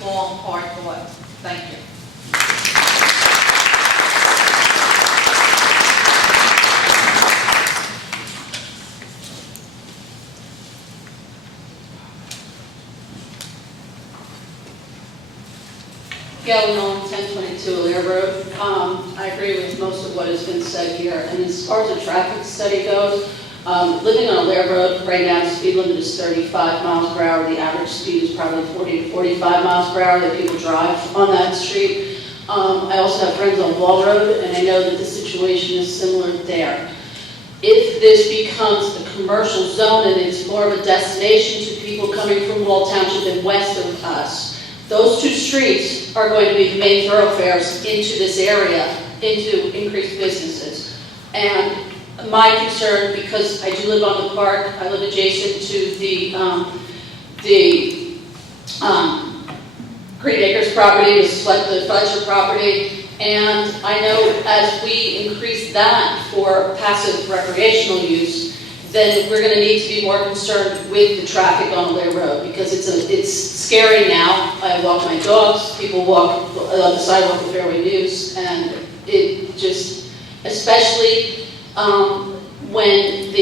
Long, hard thought. Thank you. Gail Nolan, 1022 Allaire Road. I agree with most of what has been said here. And as far as the traffic study goes, living on Allaire Road, right now the speed limit is 35 miles per hour. The average speed is probably 40 to 45 miles per hour that people drive on that street. I also have friends on Wall Road, and I know that the situation is similar there. If this becomes a commercial zone and it's more of a destination to people coming from Wall Township and west of us, those two streets are going to be the main thoroughfares into this area, into increased businesses. And my concern, because I do live on the park, I live adjacent to the Green Acres property, the Fletcher property, and I know as we increase that for passive recreational use, then we're going to need to be more concerned with the traffic on Allaire Road, because it's scary now. I walk my dogs, people walk on the sidewalk of Fairway News, and it just, especially when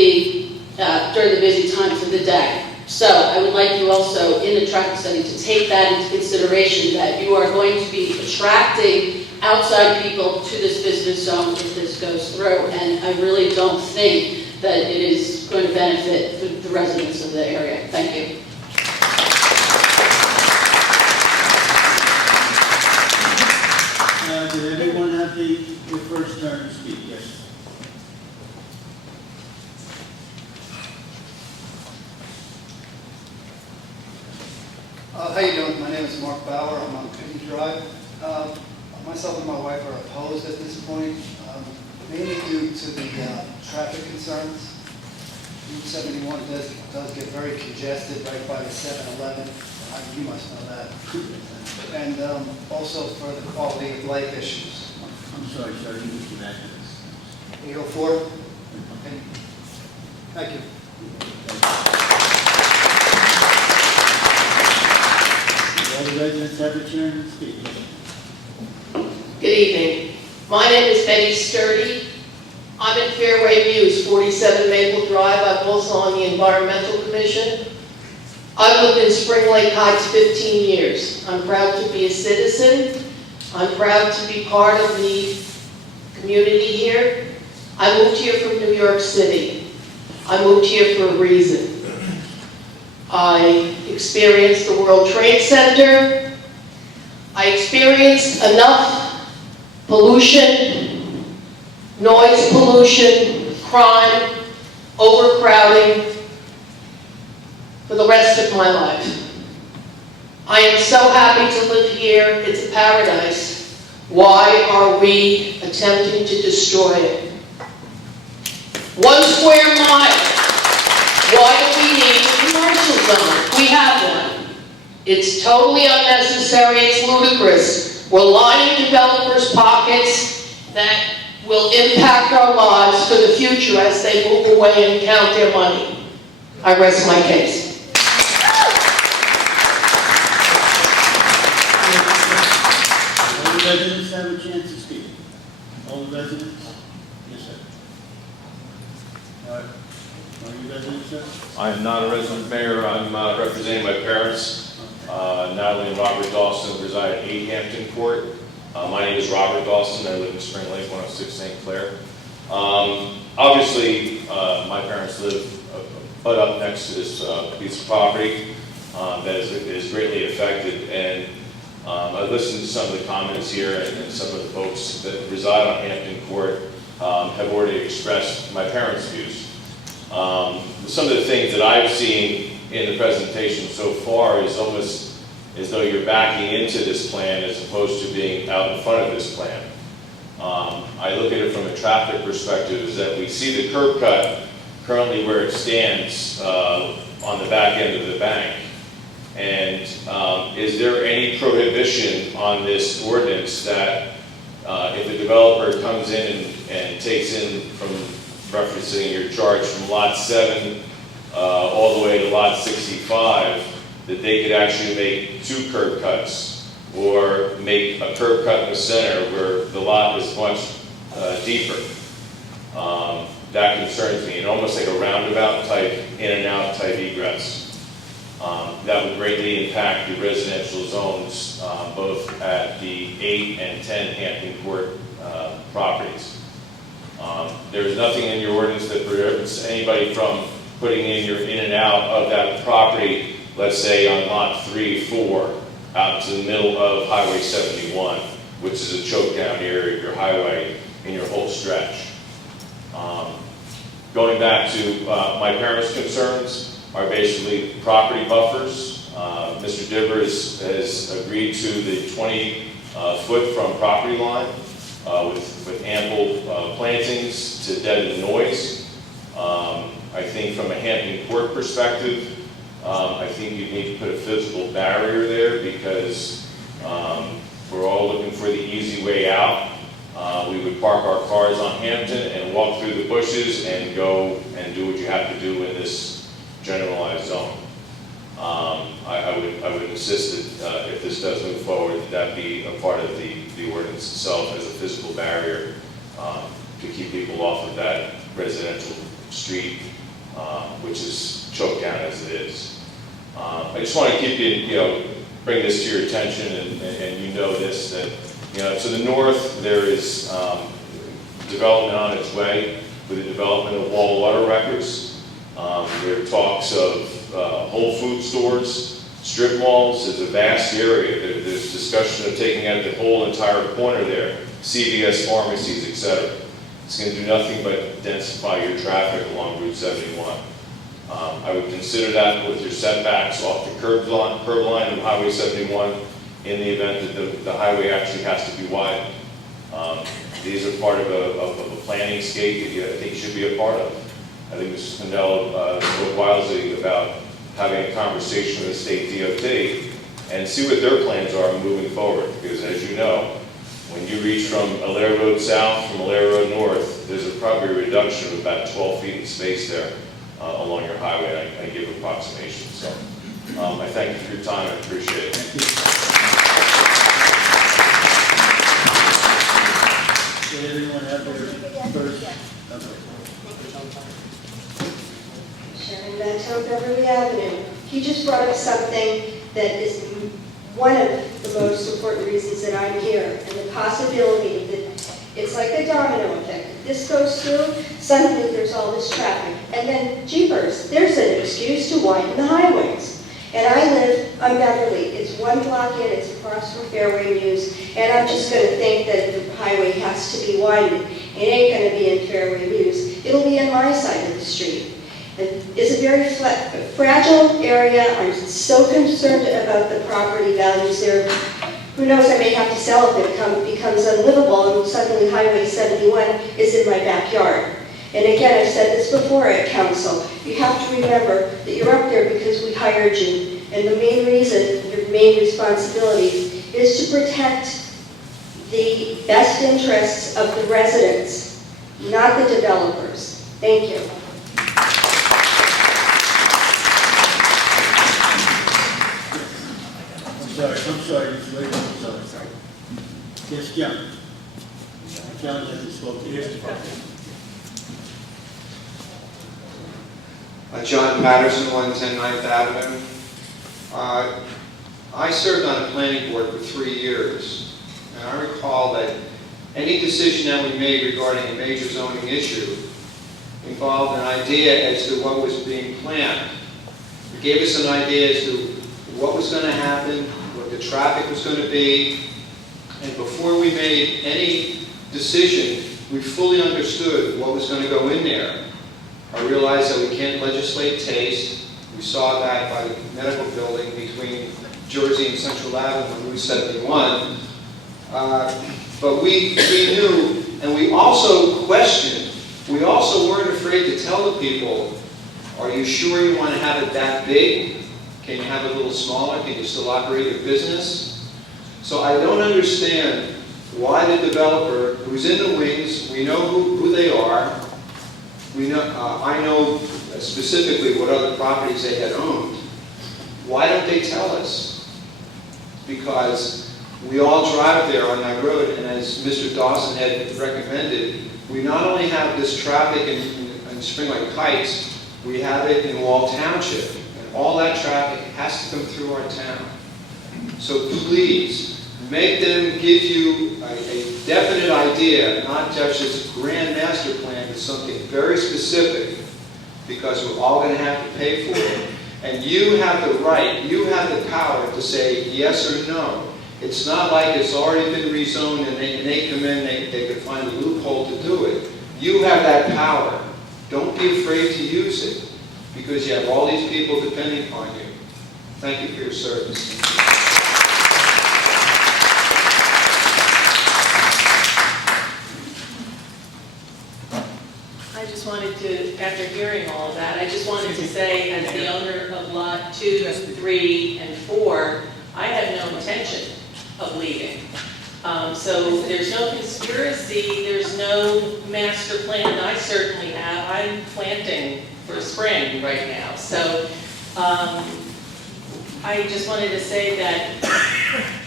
during the busy times of the day. So I would like you also, in the traffic study, to take that into consideration, that you are going to be attracting outside people to this business zone if this goes through, and I really don't think that it is going to benefit the residents of the area. Thank you. Did everyone have your first turn to speak? Yes. How you doing? My name is Mark Bauer. I'm on Pitney Drive. Myself and my wife are opposed at this point, mainly due to the traffic concerns. Route 71 does get very congested right by the 7-Eleven. You must know that. And also for the quality of life issues. I'm sorry, sir. You need to get back to this. 804? Okay. Thank you. All the residents have a turn to speak. Good evening. My name is Betty Sturdy. I'm in Fairway Views, 47 Maple Drive. I'm also on the Environmental Commission. I've lived in Spring Lake Heights 15 years. I'm proud to be a citizen. I'm proud to be part of the community here. I moved here from New York City. I moved here for a reason. I experienced the World Trade Center. I experienced enough pollution, noise pollution, crime, overcrowding for the rest of my life. I am so happy to live here. It's a paradise. Why are we attempting to destroy it? 1 square mile. Why do we need a commercial zone? We have one. It's totally unnecessary. It's ludicrous. We're lining developers' pockets that will impact our lives for the future as they move away and count their money. I rest my case. All the residents have a chance to speak. All the residents? Yes, sir. All right. Are you residents, sir? I am not a resident, Mayor. I'm representing my parents, Natalie and Robert Dawson, reside at 8 Hampton Court. My name is Robert Dawson. I live in Spring Lake, 106 St. Clair. Obviously, my parents live butt up next to this piece of property that is greatly affected. And I listened to some of the comments here, and some of the folks that reside on Hampton Court have already expressed my parents' views. Some of the things that I've seen in the presentation so far is almost as though you're backing into this plan as opposed to being out in front of this plan. I look at it from a traffic perspective, is that we see the curb cut currently where it stands on the back end of the bank. And is there any prohibition on this ordinance that if a developer comes in and takes in, from referencing your charge, from lot 7 all the way to lot 65, that they could actually make 2 curb cuts or make a curb cut in the center where the lot is much deeper. That concerns me, and almost like a roundabout type, in and out type egress. That would greatly impact the residential zones, both at the 8 and 10 Hampton Court properties. There's nothing in your ordinance that prohibits anybody from putting in your in and out of that property, let's say on lot 3, 4, out to the middle of Highway 71, which is a choke down area of your highway in your whole stretch. Going back to my parents' concerns are basically property buffers. Mr. Divers has agreed to the 20 foot from property line with ample plantings to deaden noise. I think from a Hampton Court perspective, I think you need to put a physical barrier there because we're all looking for the easy way out. We would park our cars on Hampton and walk through the bushes and go and do what you have to do in this generalized zone. I would insist that if this does move forward, that be a part of the ordinance itself as a physical barrier to keep people off of that residential street, which is choked down as it is. I just want to keep bring this to your attention, and you know this, that to the north there is development on its way with the development of Wall Water Records. There are talks of Whole Food stores, strip malls. It's a vast area. There's discussion of taking out the whole entire corner there, CVS pharmacies, etc. It's going to do nothing but densify your traffic along Route 71. I would consider that with your setbacks off the curb line of Highway 71 in the event that the highway actually has to be widened. These are part of a planning scape that I think should be a part of. I think Mrs. Condell spoke wisely about having a conversation with the state DOT and see what their plans are moving forward. Because as you know, when you reach from Allaire Road South, from Allaire Road North, there's probably a reduction of about 12 feet in space there along your highway. I give approximations. So I thank you for your time. I appreciate it. Did everyone have their first? Sharon Vanto, Beverly Avenue. He just brought up something that is one of the most important reasons that I'm here, and the possibility that it's like a domino effect. If this goes through, suddenly there's all this traffic, and then jeepers, there's an excuse to widen the highways. And I live on Beverly. It's 1 block in, it's across from Fairway News, and I'm just going to think that the highway has to be widened. It ain't going to be in Fairway News. It'll be on my side of the street. It's a very fragile area. I'm so concerned about the property values there. Who knows, I may have to sell if it becomes unlivable and suddenly Highway 71 is in my backyard. And again, I've said this before at council, you have to remember that you're up there because we hired you. And the main reason, your main responsibility is to protect the best interests of the residents, not the developers. Thank you. I'm sorry, just wait, I'm sorry. Yes, John. John hasn't spoken yet. John Patterson, 110 9th Avenue. I served on a planning board for 3 years, and I recall that any decision that we made regarding a major zoning issue involved an idea as to what was being planned. It gave us an idea as to what was going to happen, what the traffic was going to be, and before we made any decision, we fully understood what was going to go in there. I realized that we can't legislate taste. We saw that by the medical building between Jersey and Central Avenue on Route 71. But we knew, and we also questioned. We also weren't afraid to tell the people, are you sure you want to have it that big? Can you have it a little smaller? Can you still operate your business? So I don't understand why the developer, who's in the wings, we know who they are. We know, I know specifically what other properties they had owned. Why don't they tell us? Because we all drive there on that road, and as Mr. Dawson had recommended, we not only have this traffic in Spring Lake Heights, we have it in Wall Township, and all that traffic has to come through our town. So please, make them give you a definite idea, not just this grand master plan, but something very specific, because we're all going to have to pay for it. And you have the right, you have the power to say yes or no. It's not like it's already been rezoned and they come in, they could find a loophole to do it. You have that power. Don't be afraid to use it, because you have all these people depending on you. Thank you for your service. I just wanted to, after hearing all of that, I just wanted to say, as the owner of Lot 2, 3, and 4, I have no intention of leaving. So there's no conspiracy, there's no master plan I certainly have. I'm planting for spring right now. So I just wanted to say that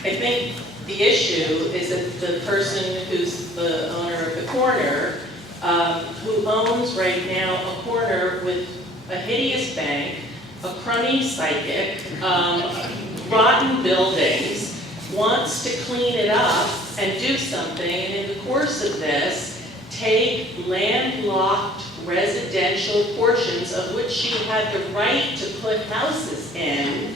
I think the issue is that the person who's the owner of the corner, who owns right now a corner with a hideous bank, a crummy psychic, rotten buildings, wants to clean it up and do something, and in the course of this, take landlocked residential portions of which she had the right to put houses in.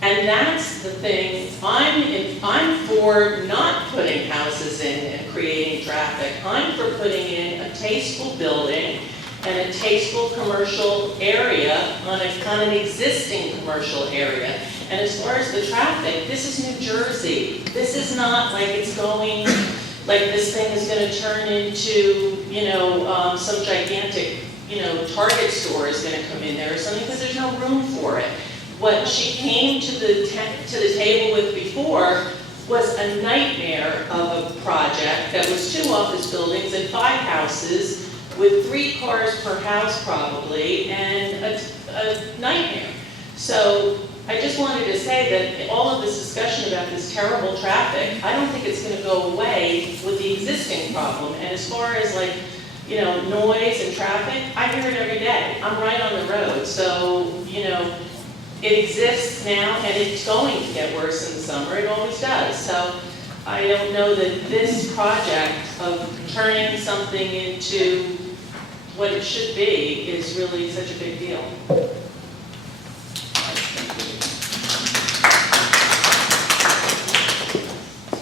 And that's the thing, I'm for not putting houses in and creating traffic. I'm for putting in a tasteful building and a tasteful commercial area on an existing commercial area. And as far as the traffic, this is New Jersey. This is not like it's going, like this thing is going to turn into, some gigantic, Target store is going to come in there or something, because there's no room for it. What she came to the table with before was a nightmare of a project that was 2 office buildings and 5 houses with 3 cars per house probably, and a nightmare. So I just wanted to say that all of this discussion about this terrible traffic, I don't think it's going to go away with the existing problem. And as far as noise and traffic, I hear it every day. I'm right on the road, so it exists now, and it's going to get worse in the summer. It always does. So I don't know that this project of turning something into what it should be is really such a big deal.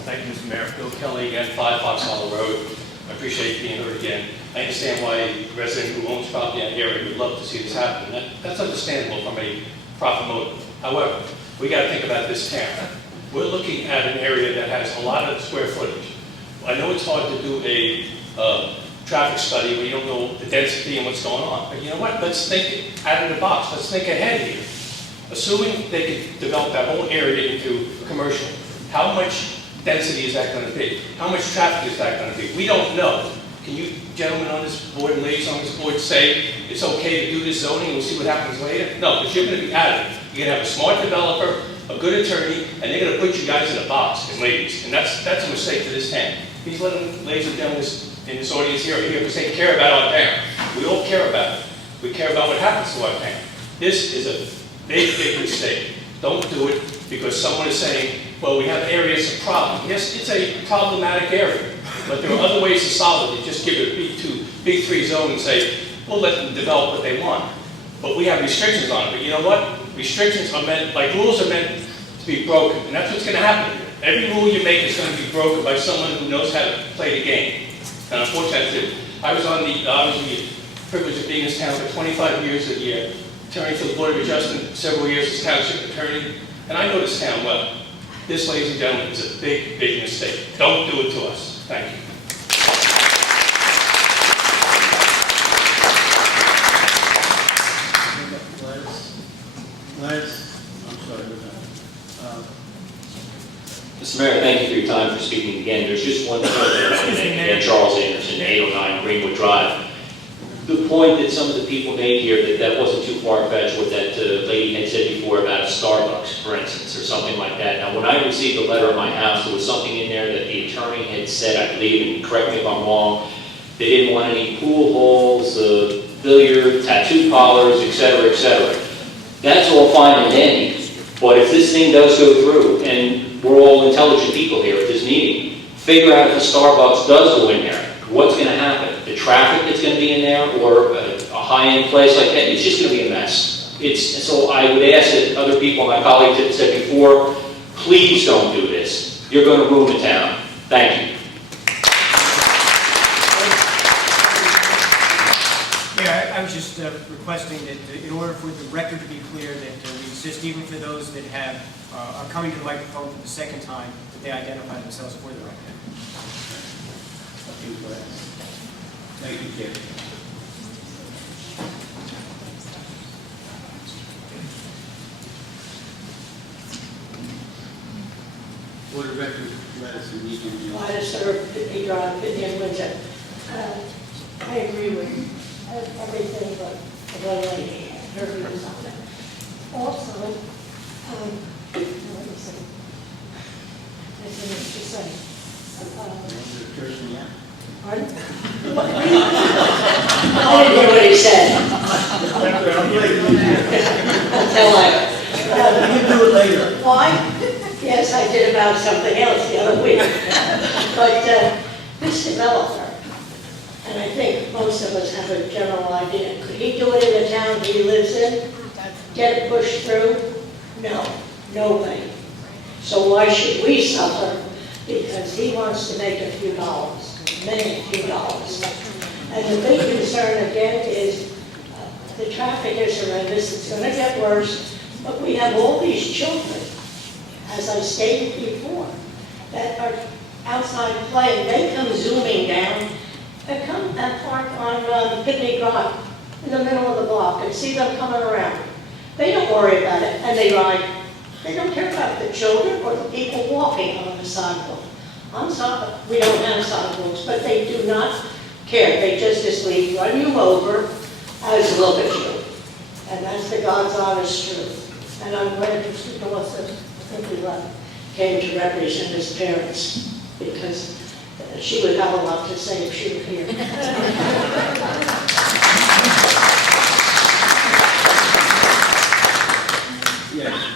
Thank you, Mr. Mayor. Bill Kelly again, 5 Fox Hollow Road. I appreciate being here again. I understand why a resident who owns property in that area would love to see this happen. That's understandable from a profit motive. However, we got to think about this town. We're looking at an area that has a lot of square footage. I know it's hard to do a traffic study where you don't know the density and what's going on, but you know what? Let's think out of the box. Let's think ahead here. Assuming they could develop that whole area into commercial, how much density is that going to be? How much traffic is that going to be? We don't know. Can you gentlemen on this board and ladies on this board say it's okay to do this zoning and we'll see what happens later? No, because you're going to be adamant. You're going to have a smart developer, a good attorney, and they're going to put you guys in a box, and ladies. And that's a mistake for this town. Please let them, ladies and gentlemen in this audience here because they care about our town. We all care about it. We care about what happens to our town. This is a big, big mistake. Don't do it because someone is saying, well, we have areas of problem. Yes, it's a problematic area, but there are other ways to solve it. You just give it a big 3 zone and say, we'll let them develop what they want. But we have restrictions on it. But you know what? Restrictions are meant, like rules are meant to be broken. And that's what's going to happen here. Every rule you make is going to be broken by someone who knows how to play the game. And unfortunately, I was the privilege of being in this town for 25 years a year, attorney for the Board of Adjustment, several years as township attorney, and I know this town well. This, ladies and gentlemen, is a big, big mistake. Don't do it to us. Thank you. Lance, I'm sorry, Mr. Mayor, thank you for your time for speaking again. There's just one point that I want to make, and Charles Anderson, 809 Greenwood Drive. the point that some of the people made here, that wasn't too far-fetched, what that lady had said before about a Starbucks, for instance, or something like that. Now, when I received the letter at my house, there was something in there that the attorney had said, I believe, and correct me if I'm wrong, they didn't want any pool halls, billiard, tattoo parlors, et cetera, et cetera. That's all fine and dandy, but if this thing does go through, and we're all intelligent people here at this meeting, figure out if a Starbucks does go in there, what's going to happen? The traffic that's going to be in there, or a high-end place like that, it's just going to be a mess. So I would ask that other people, my colleagues have said before, please don't do this. You're going to ruin the town. Thank you. Yeah, I was just requesting that in order for the record to be clear, that we insist even for those that are coming to the microphone for the second time, that they identify themselves for the record. Thank you, Chair. For the record, Gladys and Deacon. Gladys Serve, Pitney Drive, Pitney and Windsor. I agree with everything but the one lady, her views on it. Also, let me see. There's an interesting thing. Pardon? I didn't hear what he said. Until later. You do it later. Why? Yes, I did about something else the other week. But this developer, and I think most of us have a general idea, could he do it in the town he lives in? Get it pushed through? No, nobody. So why should we suffer? Because he wants to make a few dollars, many few dollars. And the big concern again is the traffic is horrendous, it's going to get worse, but we have all these children, as I stated before, that are outside playing. They come zooming down, they come and park on Pitney Drive in the middle of the block and see them coming around. They don't worry about it, and they ride. They don't care about the children or the people walking on the sidewalk. I'm sorry, we don't have sidewalks, but they do not care. They just as leave, run you over as look at you. And that's the God's honest truth. And I'm glad Mr. Dawson, I think he left, came to represent his parents, because she would have a lot to say if she were here. Yes.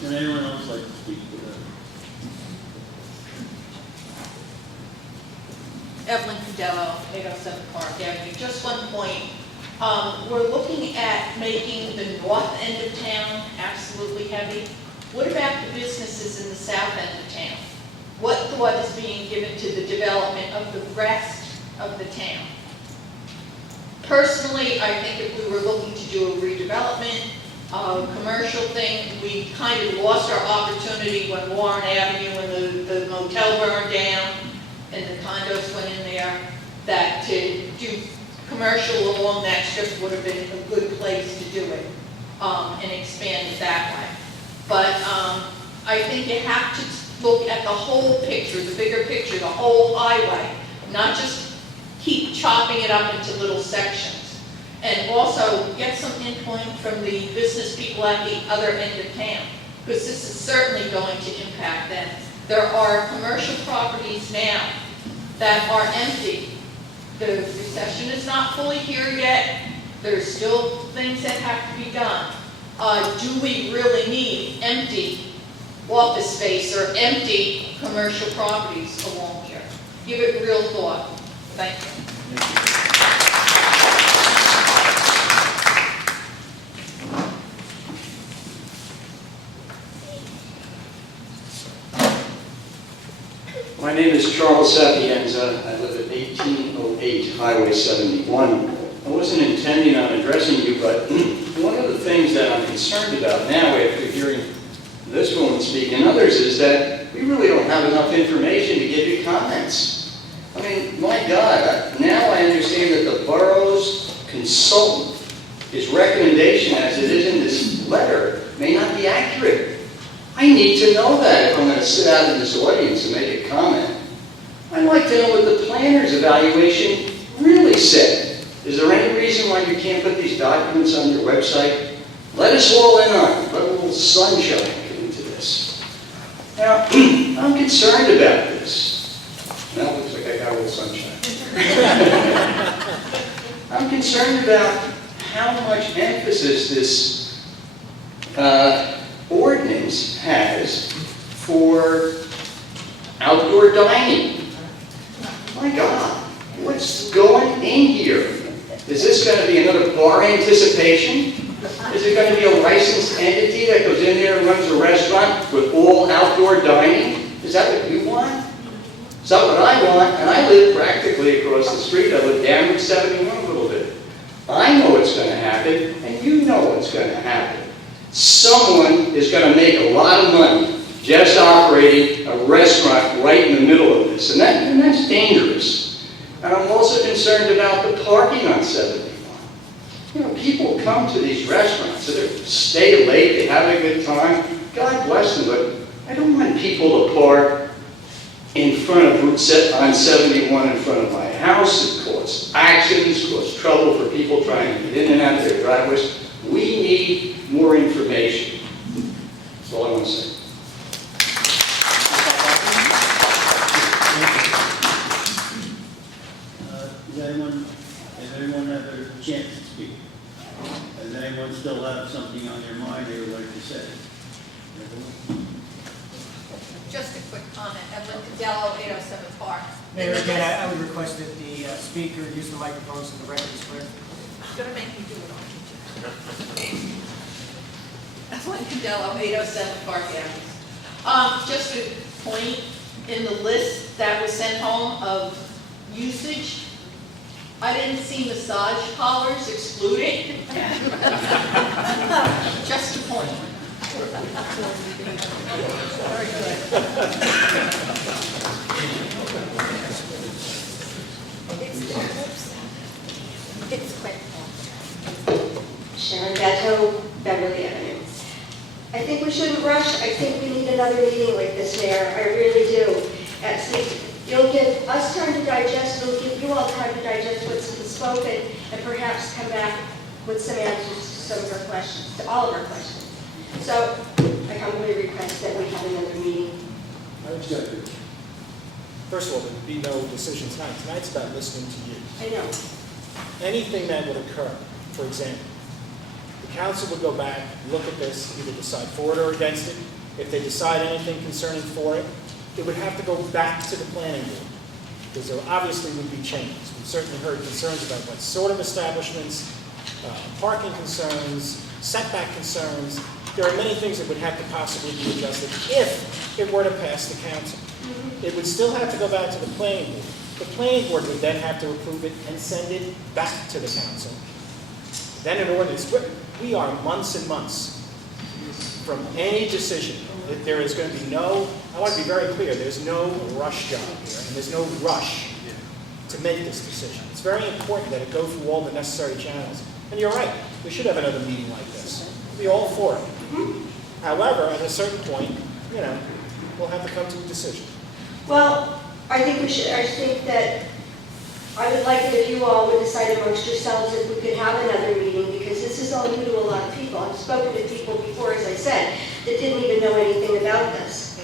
Would anyone else like to speak to that? Evelyn Cadello, 807 Park Avenue. Just one point. We're looking at making the north end of town absolutely heavy. What about the businesses in the south end of town? What thought is being given to the development of the rest of the town? Personally, I think if we were looking to do a redevelopment, commercial thing, we kind of lost our opportunity when Warren Avenue and the motel burned down and the condos went in there, that to do commercial along that strip would have been a good place to do it and expand it that way. But I think you have to look at the whole picture, the bigger picture, the whole highway, not just keep chopping it up into little sections. And also get some input from the business people at the other end of town, because this is certainly going to impact them. There are commercial properties now that are empty. The recession is not fully here yet. There's still things that have to be done. Do we really need empty office space or empty commercial properties along here? Give it real thought. Thank you. My name is Charles Sapienza. I live at 1808 Highway 71. I wasn't intending on addressing you, but one of the things that I'm concerned about now after hearing this woman speak and others is that we really don't have enough information to give you comments. I mean, my God, now I understand that the borough's consultant, his recommendation as it is in this letter, may not be accurate. I need to know that if I'm going to sit out in this audience and make a comment. I'd like to know what the planner's evaluation really said. Is there any reason why you can't put these documents on your website? Let us all in on it. Let a little sunshine come into this. Now, I'm concerned about this. Now it looks like I got a little sunshine. I'm concerned about how much emphasis this ordinance has for outdoor dining. My God, what's going in here? Is this going to be another bar anticipation? Is it going to be a licensed entity that goes in there and runs a restaurant with all outdoor dining? Is that what you want? Is that what I want? And I live practically across the street. I live down Route 71 a little bit. I know what's going to happen, and you know what's going to happen. Someone is going to make a lot of money just operating a restaurant right in the middle of this, and that's dangerous. And I'm also concerned about the parking on 71. You know, people come to these restaurants, so they stay late, they have a good time. God bless them, but I don't want people to park in front of Route 71 in front of my house. It causes accidents, causes trouble for people trying to get in and out of their driveways. We need more information. That's all I want to say. Does anyone have a chance to speak? Does anyone still have something on their mind they would like to say? Just a quick comment, Evelyn Cadello, 807 Park. Mayor, again, I would request that the speaker use the microphone so the record is clear. It's going to make me do it, aren't you? Evelyn Cadello, 807 Park Avenue. Just a point, in the list that was sent home of usage, I didn't see massage parlors excluded. Just a point. Very good. It's quick. Sharon Gatto, Beverly Avenue. I think we shouldn't rush. I think we need another meeting like this, Mayor. I really do. You'll give us time to digest, it'll give you all time to digest what's been spoken, and perhaps come back with some answers to some of our questions, to all of our questions. So I humbly request that we have another meeting. I object. First of all, there would be no decision tonight. Tonight's about listening to you. I know. Anything that would occur, for example, the council would go back, look at this, either decide for it or against it. If they decide anything concerning for it, it would have to go back to the planning board, because there obviously would be changes. We've certainly heard concerns about what sort of establishments, parking concerns, setback concerns. There are many things that would have to possibly be adjusted if it were to pass the council. It would still have to go back to the planning board. The planning board would then have to approve it and send it back to the council. Then an ordinance. We are months and months from any decision. There is going to be no, I want to be very clear, there's no rush job here, and there's no rush to make this decision. It's very important that it go through all the necessary channels. And you're right, we should have another meeting like this. We'll be all for it. However, at a certain point, you know, we'll have to come to a decision. Well, I think that I would like it if you all would decide amongst yourselves if we could have another meeting, because this is all new to a lot of people. I've spoken to people before, as I said, that didn't even know anything about this.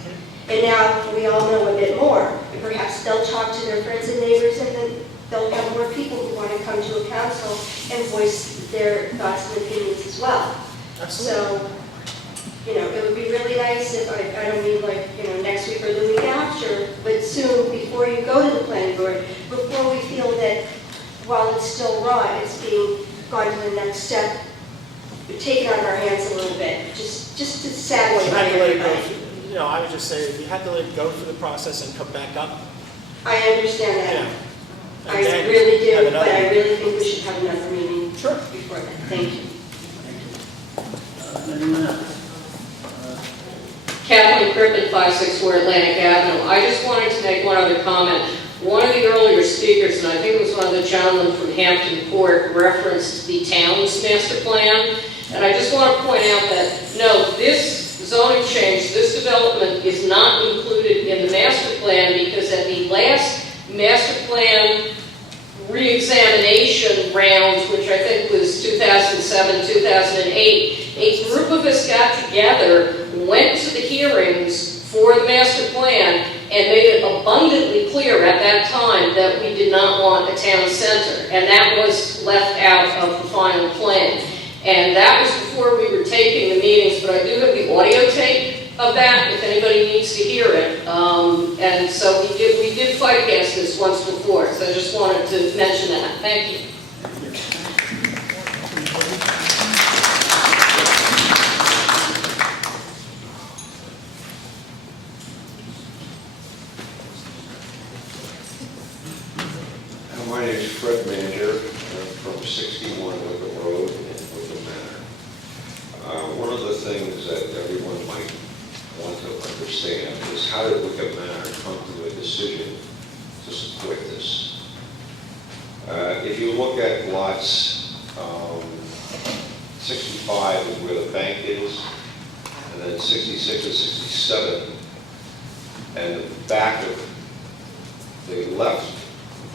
And now we all know a bit more. And perhaps they'll talk to their friends and neighbors, and then they'll have more people who want to come to a council and voice their thoughts and opinions as well. Absolutely. So, you know, it would be really nice if, I don't mean like, you know, next week or the week after, but soon, before you go to the planning board, before we feel that while it's still raw, it's being gone to the next step, take it out of our hands a little bit, just to satisfy You had to let it go everybody. through, you know, I would just say, if you had to let it go through the process and come back up, I understand that. yeah. I And then really have do, another but I meeting. really think we should have another meeting Sure. before then. Thank you. Anyone else? Kathleen Crippen, 564 Atlantic Avenue. I just wanted to make one other comment. One of the earlier speakers, and I think it was one of the gentlemen from Hampton Court, referenced the town's master plan. And I just want to point out that, no, this zoning change, this development is not included in the master plan, because at the last master plan re-examination, resolution round, which I think was 2007, 2008, a group of us got together, went to the hearings for the master plan, and made it abundantly clear at that time that we did not want a town center, and that was left out of the final plan. And that was before we were taping the meetings, but I do have the audio tape of that, if anybody needs to hear it. And so we did fight against this once before, so I just wanted to mention that. Thank you. My name is Fred Manger. I'm from 61 Wickham Road in Wickham Manor. One of the things that everyone might want to understand is how did Wickham Manor come to a decision to support this? If you look at lots 65 is where the bank is, and then 66 and 67, and the back of the left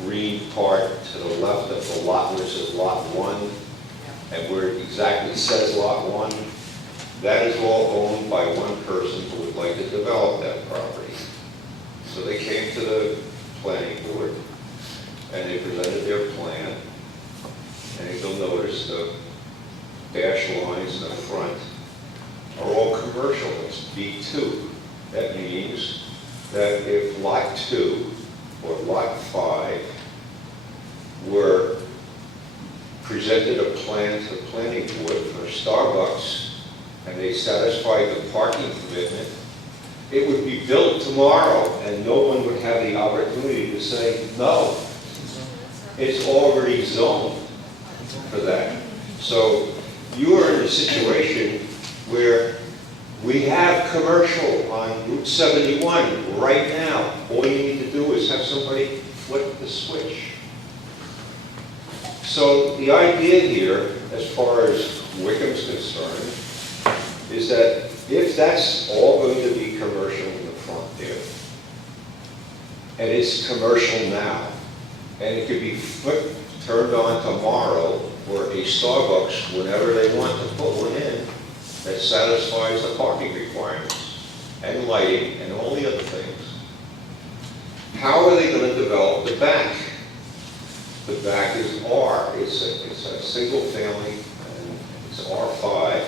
green part to the left of the lot where it says Lot 1, and where it exactly says Lot 1, that is all owned by one person who would like to develop that property. So they came to the planning board, and they presented their plan, and you'll notice the dash lines in the front are all commercial. It's B2. That means that if Lot 2 or Lot 5 were presented a plan to the planning board for Starbucks and they satisfied the parking commitment, it would be built tomorrow and no one would have the opportunity to say, no, it's already zoned for that. So you are in a situation where we have commercial on Route 71 right now. All you need to do is have somebody flip the switch. So the idea here, as far as Wickham's concerned, is that if that's all going to be commercial in the front there, and it's commercial now, and it could be turned on tomorrow for a Starbucks whenever they want to put one in, that satisfies the parking requirements and lighting and all the other things. How are they going to develop the back? The back is R. It's a single family, and it's R5,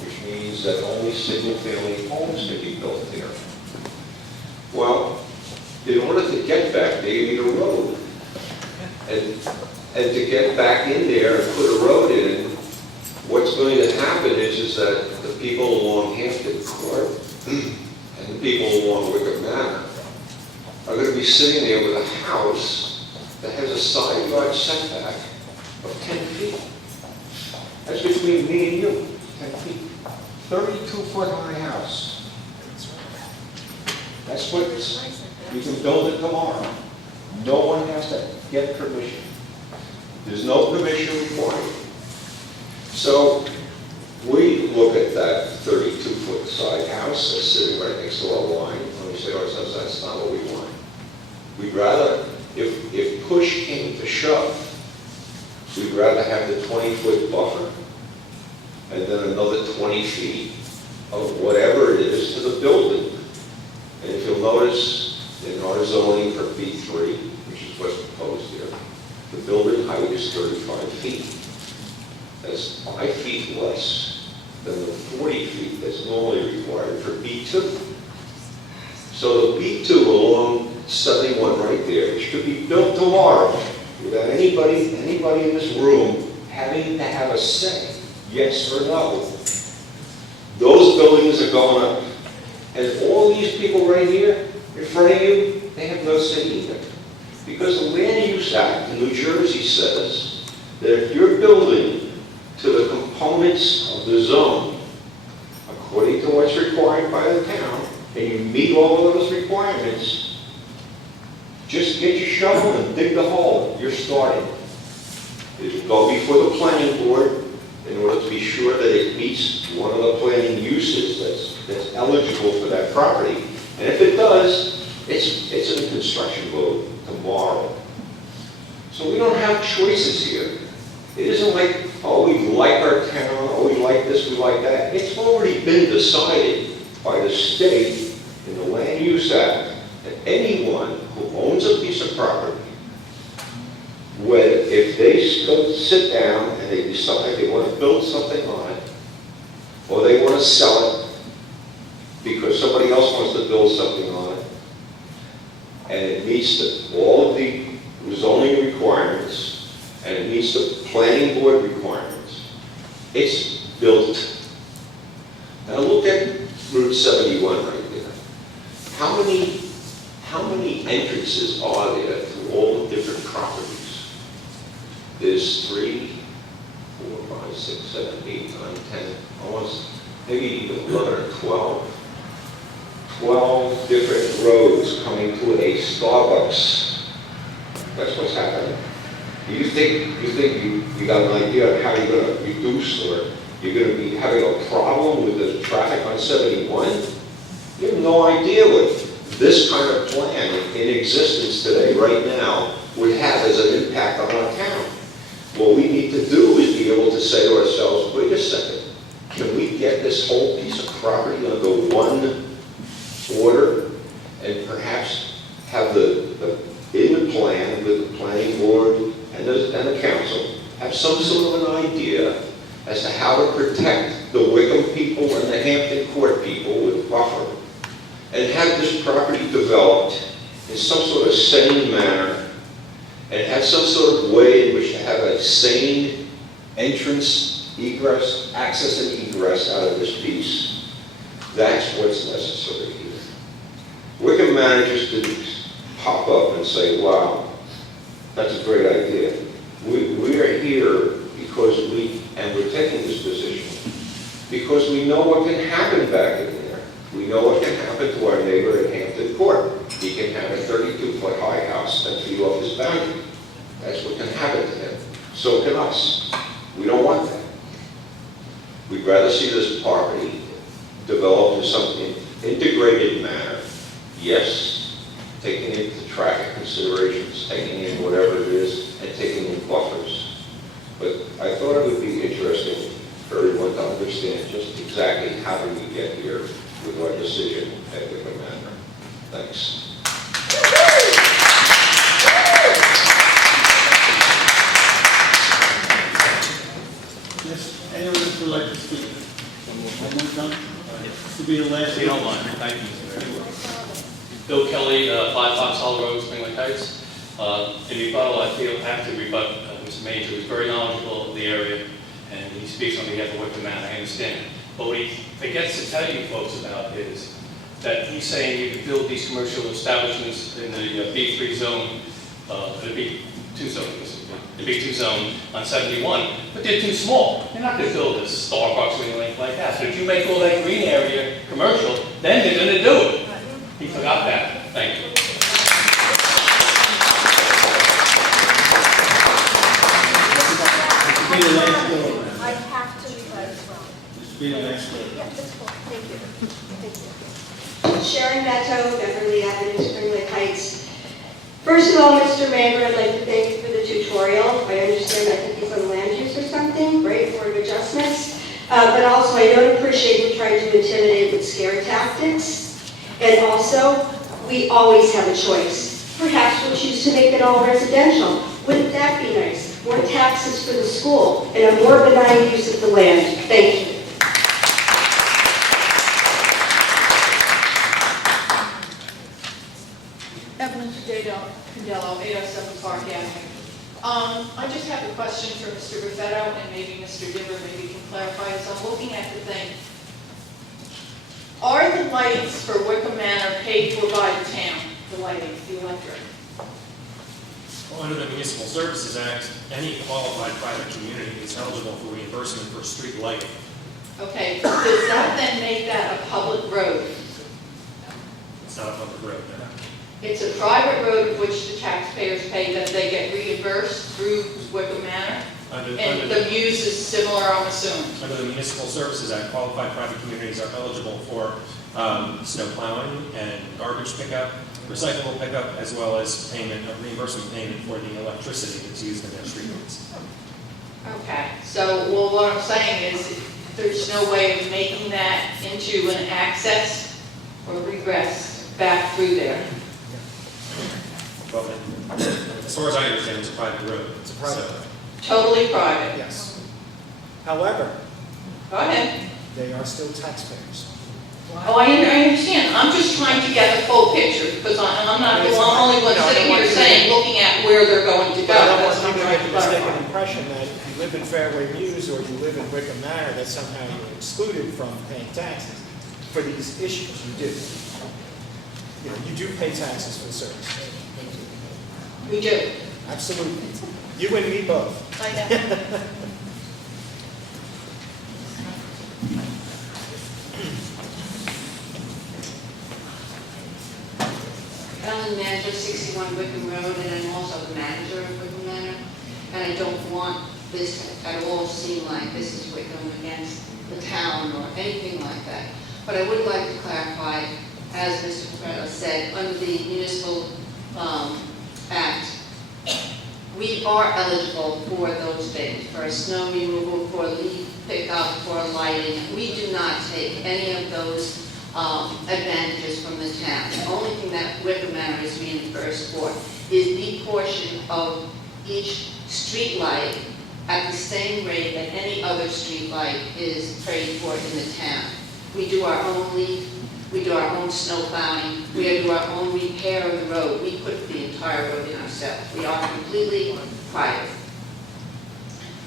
which means that only single family homes can be built there. Well, in order to get back there, you need a road. And to get back in there and put a road in, what's going to happen is that the people along Hampton Court and the people along Wickham Manor are going to be sitting there with a house that has a side yard setback of 10 feet. That's between me and you, 10 feet. 32-foot high house. That's what you can build it tomorrow. No one has to get permission. There's no permission required. So we look at that 32-foot side house that's sitting right next to our line, and we say to ourselves, that's not what we want. We'd rather, if push came to shove, we'd rather have the 20-foot buffer and then another 20 feet of whatever it is to the building. And if you'll notice in our zoning for B3, which is what's proposed here, the building height is 35 feet. That's 5 feet less than the 40 feet that's normally required for B2. So the B2 along 71 right there, which could be built tomorrow without anybody in this room having to have a say, yes or no. Those buildings are going up. And all these people right here in front of you, they have no say either. Because the Land Use Act in New Jersey says that if you're building to the components of the zone, according to what's required by the town, and you meet all of those requirements, just get your shovel and dig the hole. You're starting. It'll go before the planning board in order to be sure that it meets one of the planning uses that's eligible for that property. And if it does, it's in construction mode tomorrow. So we don't have choices here. It isn't like, oh, we like our town, oh, we like this, we like that. It's already been decided by the state in the Land Use Act that anyone who owns a piece of property, if they sit down and they decide they want to build something on it, or they want to sell it because somebody else wants to build something on it, and it meets all of the zoning requirements, and it meets the planning board requirements, it's built. Now look at Route 71 right there. How many entrances are there to all the different properties? There's 3, 4, 5, 6, 7, 8, 9, 10, almost maybe even 11 or 12. 12 different roads coming to a Starbucks. That's what's happening. You think you got an idea of how you're going to reduce, or you're going to be having a problem with the traffic on 71? You have no idea what this kind of plan in existence today, right now, would have as an impact on our town. What we need to do is be able to say to ourselves, wait a second, can we get this whole piece of property under one order, and perhaps have in the plan with the planning board and the council, have some sort of an idea as to how to protect the Wickham people and the Hampton Court people with buffer, and have this property developed in some sort of sane manner, and have some sort of way in which to have a sane entrance, egress, access and egress out of this piece. That's what's necessary here. Wickham managers didn't pop up and say, wow, that's a great idea. We are here because we're taking this position because we know what can happen back in there. We know what can happen to our neighbor in Hampton Court. He can have a 32-foot high house 10 feet off his boundary. That's what can happen to him. So can us. We don't want that. We'd rather see this property developed in some integrated manner. Yes, taking into traffic considerations, taking in whatever it is, and taking in buffers. But I thought it would be interesting for everyone to understand just exactly how did we get here with our decision at Wickham Manor. Thanks. Yes, anyone else would like to speak? One more time? This will be the last. If you don't mind, thank you. Bill Kelly, 5 Foxhall Road, Spring Lake Heights. In rebuttal, I have to rebut Mr. Major, who's very knowledgeable of the area, and he speaks on behalf of Wickham Manor, I understand. But what he forgets to tell you folks about is that he's saying you can build these commercial establishments in the B3 zone, the B2 zone, the B2 zone on 71, but they're too small. You're not going to build a Starbucks or anything like that. So if you make all that green area commercial, then they're going to do it. He forgot that. Thank you. This will be the last bill. I have to rebut as well. This will be the last bill. Yeah, that's cool. Thank you. Thank you. Sharon Beto, Beverly Avenue, Spring Lake Heights. First of all, Mr. Mayor, I'd like to thank you for the tutorial. I understand, I think he's on land use or something, right, Board of Adjustments. But also, I don't appreciate you trying to intimidate with scare tactics. And also, we always have a choice. Perhaps we'll choose to make it all residential. Wouldn't that be nice? More taxes for the school and a more benign use of the land. Thank you. Evelyn Cadello, 807 Park Avenue. I just have a question for Mr. Raffetto and maybe Mr. Dibber, maybe you can clarify as I'm looking at the thing. Are the lights for Wickham Manor paid for by the town, the lighting, the electric? Well, under the Municipal Services Act, any qualified private community is eligible for reimbursement for street lighting. Okay, does that then make that a public road? It's not a public road, no. It's a private road of which the taxpayers pay that they get reimbursed through Wickham Manor? And the use is similar, I'm assuming. Under the Municipal Services Act, qualified private communities are eligible for snow plowing and garbage pickup, recyclable pickup, as well as payment, a reimbursement payment for the electricity that's used in their streetlights. Okay, so, well, what I'm saying is, there's no way of making that into an access or regress back through there. Well, as far as I understand, it's a private road. It's a private So- road. Totally private. Yes. However, Go ahead. they are still taxpayers. Oh, I understand. I'm just trying to get the full picture, because I'm not, the only one sitting here saying, looking at where they're going to go. But I don't want That's what I'm people to trying get to the clarify. mistaken impression that if you live in Fairway Mews or you live in Wickham Manor, that somehow you're excluded from paying taxes for these issues. You do. You know, you do pay taxes for the service. We do. Absolutely. You and me both. I know. Ellen Manager, 61 Wickham Road, and I'm also the manager of Wickham Manor. And I don't want this to at all seem like this is Wickham against the town or anything like that. But I would like to clarify, as Mr. Coretta said, under the Municipal Act, we are eligible for those things, for snow removal, for leaf pickup, for lighting. We do not take any of those advantages from the town. The only thing that Wickham Manor is reimbursed for is the portion of each street light at the same rate that any other street light is paid for in the town. We do our own leaf, we do our own snow plowing, we do our own repair of the road. We put the entire road in ourselves. We are completely private.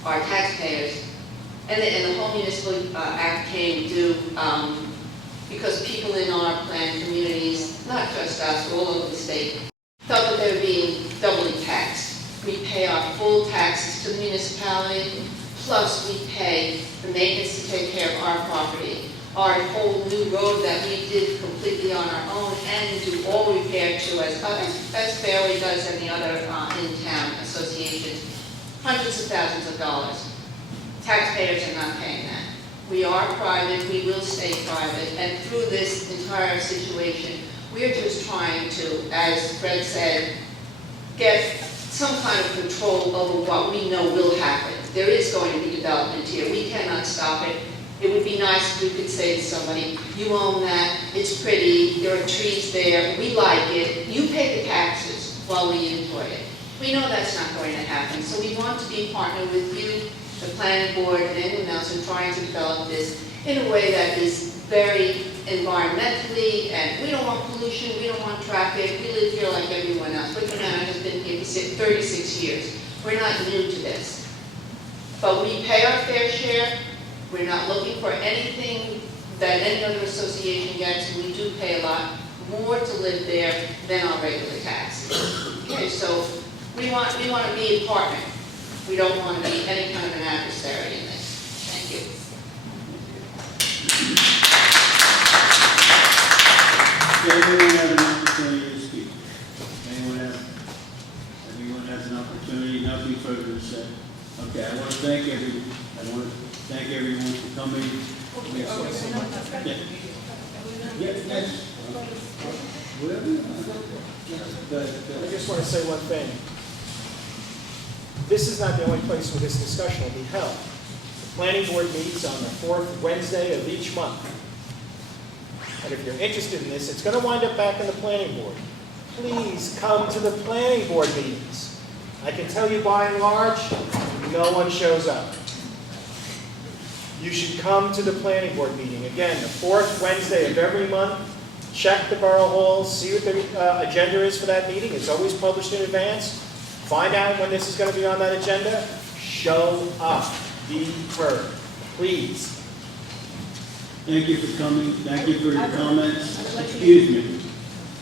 Our taxpayers, and the whole municipal act came due because people in our planned communities, not just us, all over the state, felt that they were being doubly taxed. We pay our full taxes to the municipality, plus we pay the maintenance to take care of our property. Our whole new road that we did completely on our own and do all repair to as Fairway does and the other in-town associations, hundreds of thousands of dollars. Taxpayers are not paying that. We are private, we will stay private, and through this entire situation, we're just trying to, as Fred said, get some kind of control over what we know will happen. There is going to be development here. We cannot stop it. It would be nice if we could say to somebody, you own that, it's pretty, there are trees there, we like it, you pay the taxes while we enjoy it. We know that's not going to happen, so we want to be partnered with you, the planning board, and anyone else in trying to develop this in a way that is very environmentally, and we don't want pollution, we don't want traffic, we live here like everyone else. Wickham Manor has been here for 36 years. We're not new to this. But we pay our fair share. We're not looking for anything that any other association gets, and we do pay a lot more to live there than our regular taxes. Okay, so we want to be a partner. We don't want to be any kind of an adversary in this. Thank you. Does everyone have an opportunity to speak? Everyone has an opportunity, nothing further to say. Okay, I want to thank everyone for coming. Yes. I just want to say one thing. This is not the only place where this discussion will be held. The planning board meets on the fourth Wednesday of each month. And if you're interested in this, it's going to wind up back in the planning board. Please come to the planning board meetings. I can tell you by and large, no one shows up. You should come to the planning board meeting. Again, the fourth Wednesday of every month. Check the borough halls, see what the agenda is for that meeting. It's always published in advance. Find out when this is going to be on that agenda. Show up. Be heard. Please. Thank you for coming. Thank you for your comments. Excuse me.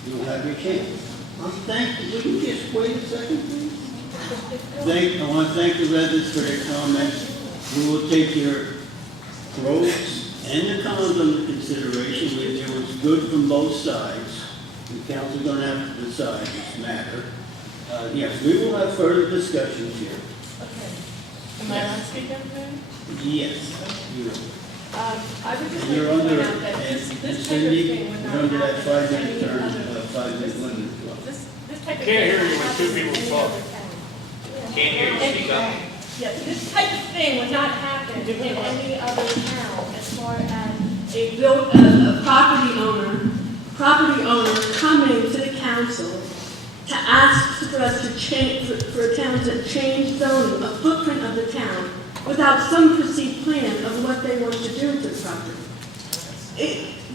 You'll have your chance. Thank you. Would you just wait a second, please? I want to thank the residents for their comments. We will take your pros and the cons under consideration. It was good from both sides. The council's going to have to decide this matter. Yes, we will have further discussions here. Am I on speaker? Yes. I would just like You're to under, point out that this type of Cindy, thing would you're not under that happen in 5-minute any term, other. 5-minute limit as well. This type of Can't thing hear would you not when two happen in people any talk. other town. Can't hear you, speak up. Yes, this type of thing would not happen in any other town as far as a property owner coming to the council to ask for us to change, for a town to change zoning, a footprint of the town, without some perceived plan of what they want to do to the property.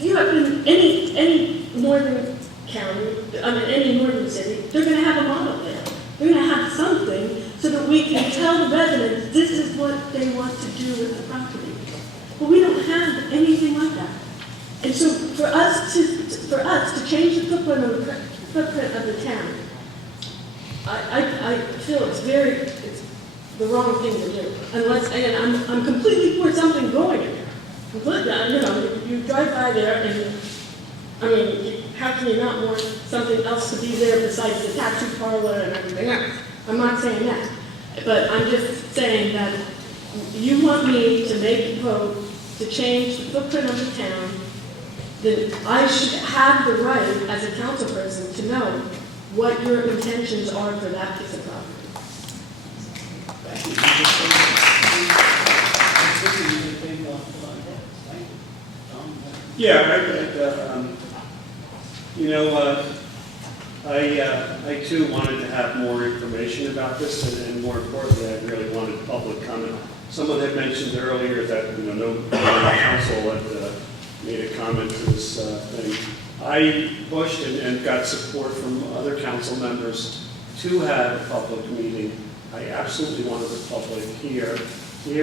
You have been, any northern county, any northern city, they're gonna have a model there. They're gonna have something so that we can tell the residents, this is what they want to do with the property. But we don't have anything like that. And so for us to change the footprint of the town, I feel it's the wrong thing to do. Unless, and I'm completely for something going in there. Completely, you drive by there and, how can you not want something else to be there besides the tattoo parlor and everything else? I'm not saying that. But I'm just saying that you want me to make a vote to change the footprint of the town, then I should have the right as a council person to know what your intentions are for that piece of property. Yeah, I too wanted to have more information about this, and more importantly, I really wanted public comment. Someone had mentioned earlier that, no council had made a comment to this thing. I pushed and got support from other council members to have a public meeting. I absolutely wanted the public hear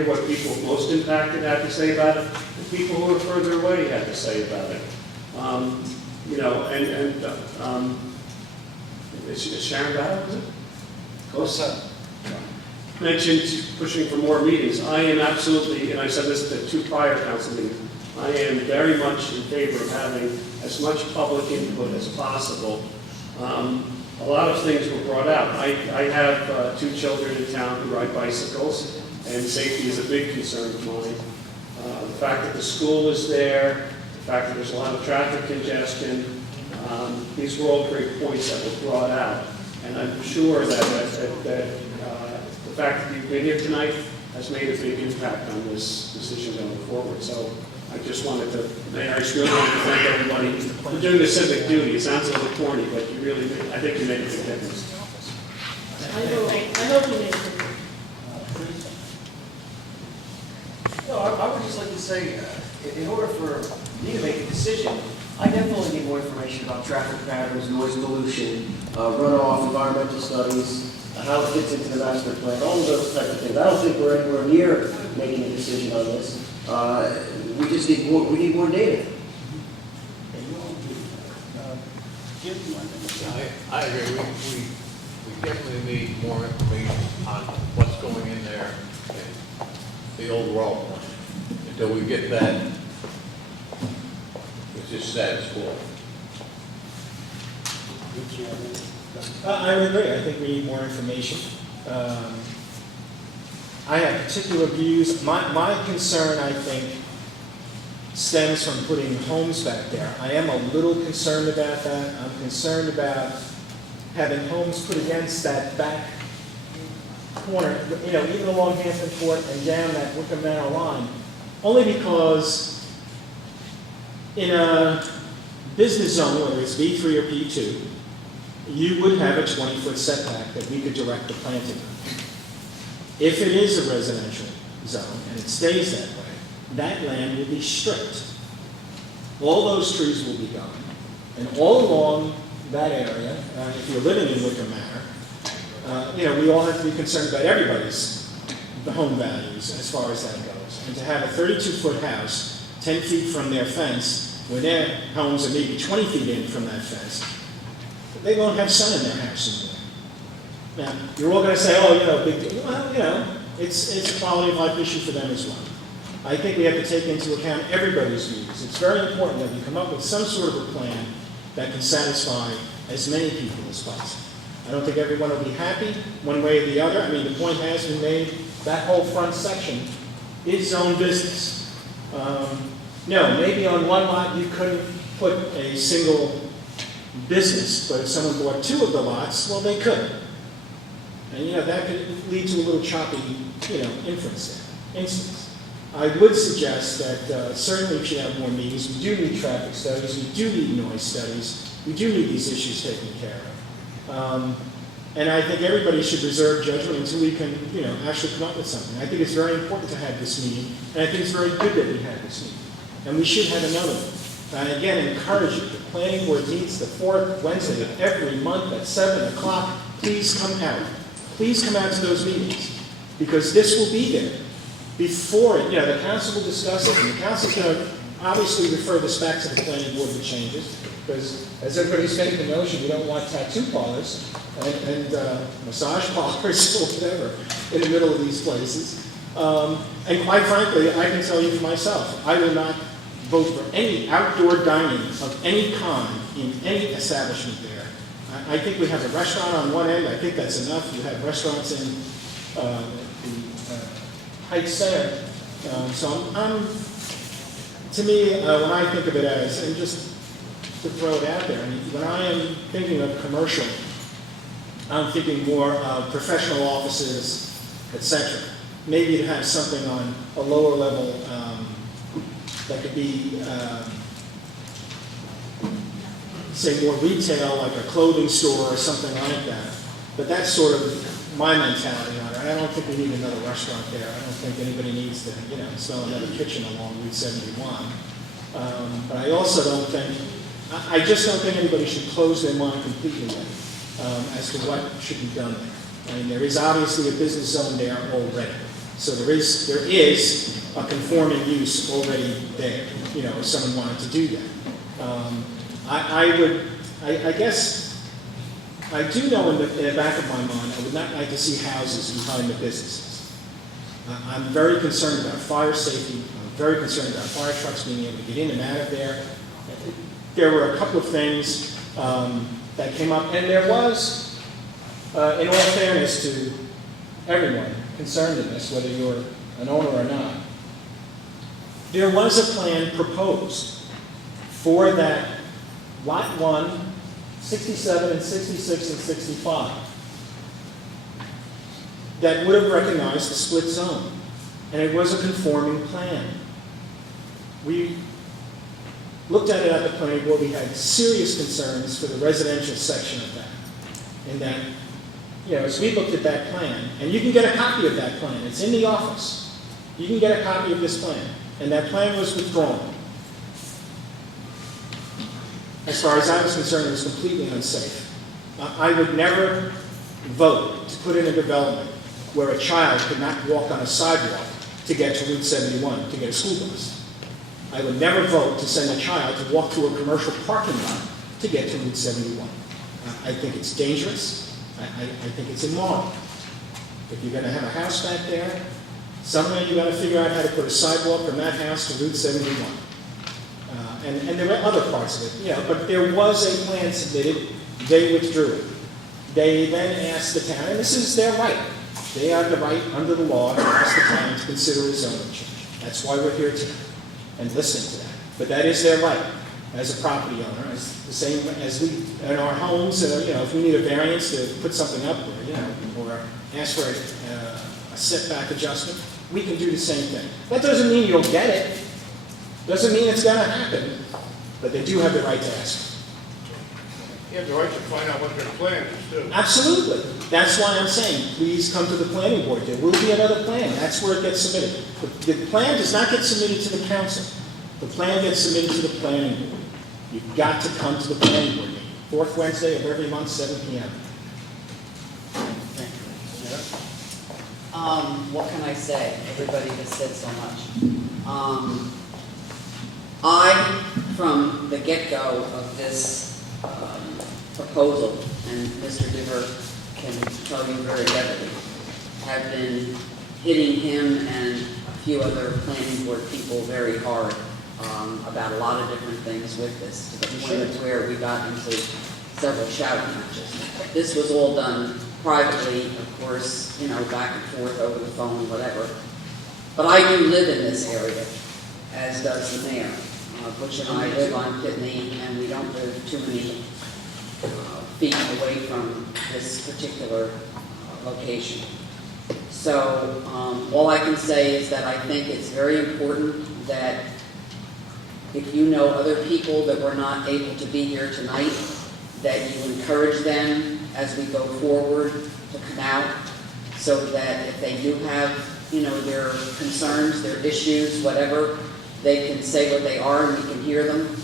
what people most impacted had to say about it, and people who are further away had to say about it. Is Sharon Battle, is it? Close up. Mentioned pushing for more meetings. I am absolutely, and I said this at 2 prior council meetings, I am very much in favor of having as much public input as possible. A lot of things were brought out. I have 2 children in town who ride bicycles, and safety is a big concern of mine. The fact that the school is there, the fact that there's a lot of traffic congestion, these were all great points that were brought out. And I'm sure that the fact that you've been here tonight has made a big impact on this decision going forward. So I just wanted to, I just really wanted to thank everybody for doing the civic duty. It sounds a little corny, but you really, I think you made a big difference. I hope you make it. No, I would just like to say, in order for me to make a decision, I definitely need more information about traffic patterns, noise pollution, runoff, environmental studies, how it fits into the master plan, all of those types of things. I don't think we're anywhere near making a decision on this. We just need more data. I agree. We definitely need more information on what's going in there and the overall plan. Until we get that, it's just status quo. I would agree. I think we need more information. I have particular views. My concern, I think, stems from putting homes back there. I am a little concerned about that. I'm concerned about having homes put against that back corner, even along Hampton Court and down that Wickham Manor line, only because in a business zone, whether it's B3 or P2, you would have a 20-foot setback that we could direct the planting. If it is a residential zone and it stays that way, that land will be stripped. All those trees will be gone. And all along that area, if you're living in Wickham Manor, we all have to be concerned about everybody's home values as far as that goes. And to have a 32-foot house 10 feet from their fence, when their homes are maybe 20 feet in from that fence, they won't have sun in their house anymore. Now, you're all going to say, oh, big deal. Well, it's a quality of life issue for them as well. I think we have to take into account everybody's views. It's very important that we come up with some sort of a plan that can satisfy as many people as possible. I don't think everyone will be happy one way or the other. I mean, the point has been made that whole front section is zone business. No, maybe on one lot you couldn't put a single business, but if someone bought two of the lots, well, they could. And, that could lead to a little choppy, instance. I would suggest that certainly we should have more meetings. We do need traffic studies. We do need noise studies. We do need these issues taken care of. And I think everybody should reserve judgment until we can, actually come up with something. I think it's very important to have this meeting, and I think it's very good that we had this meeting. And we should have another one. And again, encourage you. The planning board meets the fourth Wednesday of every month at 7 o'clock. Please come out. Please come out to those meetings, because this will be there before it. The council will discuss it, and the council's going to obviously refer this back to the planning board for changes, because as everybody's taking the notion, we don't want tattoo parlors and massage parlors or whatever in the middle of these places. And quite frankly, I can tell you for myself, I will not vote for any outdoor dining of any kind in any establishment there. I think we have a restaurant on one end. I think that's enough. You have restaurants in the Heights Center. So to me, when I think of it as, and just to throw it out there, when I am thinking of commercial, I'm thinking more of professional offices, etc. Maybe to have something on a lower level that could be, say, more retail, like a clothing store or something like that. But that's sort of my mentality on it. I don't think we need another restaurant there. I don't think anybody needs to, smell another kitchen along Route 71. But I also don't think, I just don't think anybody should close their mind completely as to what should be done there. I mean, there is obviously a business zone there already. So there is a conforming use already there, if someone wanted to do that. I guess, I do know in the back of my mind, I would not like to see houses behind the businesses. I'm very concerned about fire safety. I'm very concerned about fire trucks being able to get in and out of there. There were a couple of things that came up, and there was, in all fairness to everyone concerned in this, whether you're an owner or not, there was a plan proposed for that Lot 1, 67 and 66 and 65 that would have recognized the split zone. And it was a conforming plan. We looked at it at the planning board. We had serious concerns for the residential section of that. And that, as we looked at that plan, and you can get a copy of that plan. It's in the office. You can get a copy of this plan. And that plan was withdrawn. As far as I was concerned, it was completely unsafe. I would never vote to put in a development where a child could not walk on a sidewalk to get to Route 71 to get a school bus. I would never vote to send a child to walk through a commercial parking lot to get to Route 71. I think it's dangerous. I think it's immoral. If you're going to have a house back there, somewhere you've got to figure out how to put a sidewalk from that house to Route 71. And there were other parts of it, but there was a plan submitted. They withdrew it. They then asked the town, and this is their right. They have the right under the law to ask the town to consider a zoning change. That's why we're here tonight and listening to that. But that is their right as a property owner, as the same as we in our homes. If we need a variance to put something up, or ask for a setback adjustment, we can do the same thing. That doesn't mean you'll get it. Doesn't mean it's going to happen, but they do have the right to ask. You have the right to find out what their plan is, too. Absolutely. That's why I'm saying, please come to the planning board. There will be another plan. That's where it gets submitted. The plan does not get submitted to the council. The plan gets submitted to the planning board. You've got to come to the planning board meeting. Fourth Wednesday of every month, 7 p.m. What can I say? Everybody has said so much. I, from the get-go of this proposal, and Mr. Diver can tell you very readily, have been hitting him and a few other planning board people very hard about a lot of different things with this, to the point where we got into several shouting matches. This was all done privately, of course, back and forth over the phone, whatever. But I do live in this area, as does the mayor. Butch and I live on Pitney, and we don't live too many feet away from this particular location. So all I can say is that I think it's very important that if you know other people that were not able to be here tonight, that you encourage them as we go forward to come out, so that if they do have, their concerns, their issues, whatever, they can say what they are and we can hear them.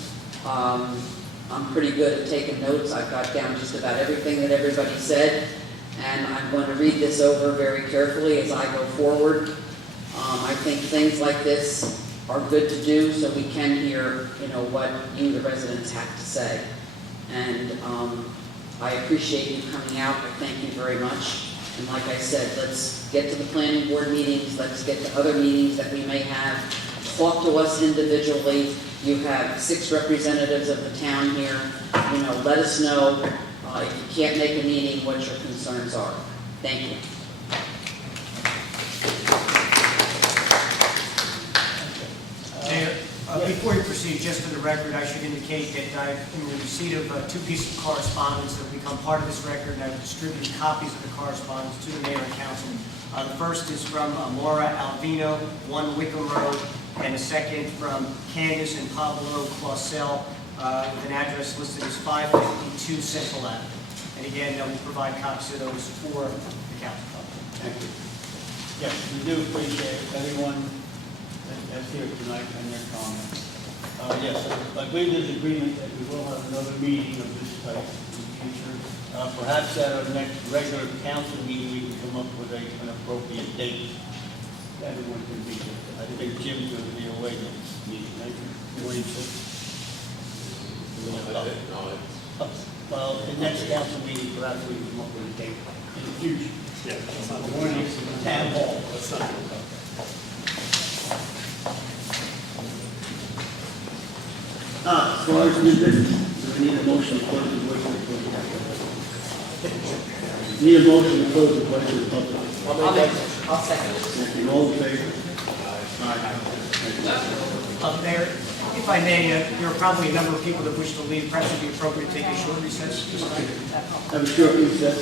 I'm pretty good at taking notes. I've got down just about everything that everybody said, and I'm going to read this over very carefully as I go forward. I think things like this are good to do so we can hear, what you, the residents, have to say. And I appreciate you coming out. I thank you very much. And like I said, let's get to the planning board meetings. Let's get to other meetings that we may have. Talk to us individually. You have 6 representatives of the town here. Let us know if you can't make a meeting, what your concerns are. Thank you. Mayor, before you proceed, just for the record, I should indicate that I'm in the receipt of 2 pieces of correspondence that will become part of this record, and I've distributed copies of the correspondence to the mayor and council. The first is from Maura Alvino, 1 Wickham Road, and the second from Candace and Pablo Clausel, with an address listed as 552 Central Avenue. And again, we'll provide copies of those for the council. Thank you. Yes, we do appreciate everyone that's here tonight and their comments. Yes, I believe there's agreement that we will have another meeting of this type in the future. Perhaps at our next regular council meeting, we can come up with an appropriate date. Everyone can be there. I think Jim's going to be away next meeting, right? What do you think? Well, the next council meeting, perhaps we can come up with a date in the future. Yeah. Morning, town hall. That's not good. As far as new business, we need a motion to close the voice of the public. Need a motion to close the voice of the public. I'll second. Thank you. All in favor? Mayor, if I may, there are probably a number of people that wish to leave. Perhaps it would be appropriate to take a short recess. Have a short recess.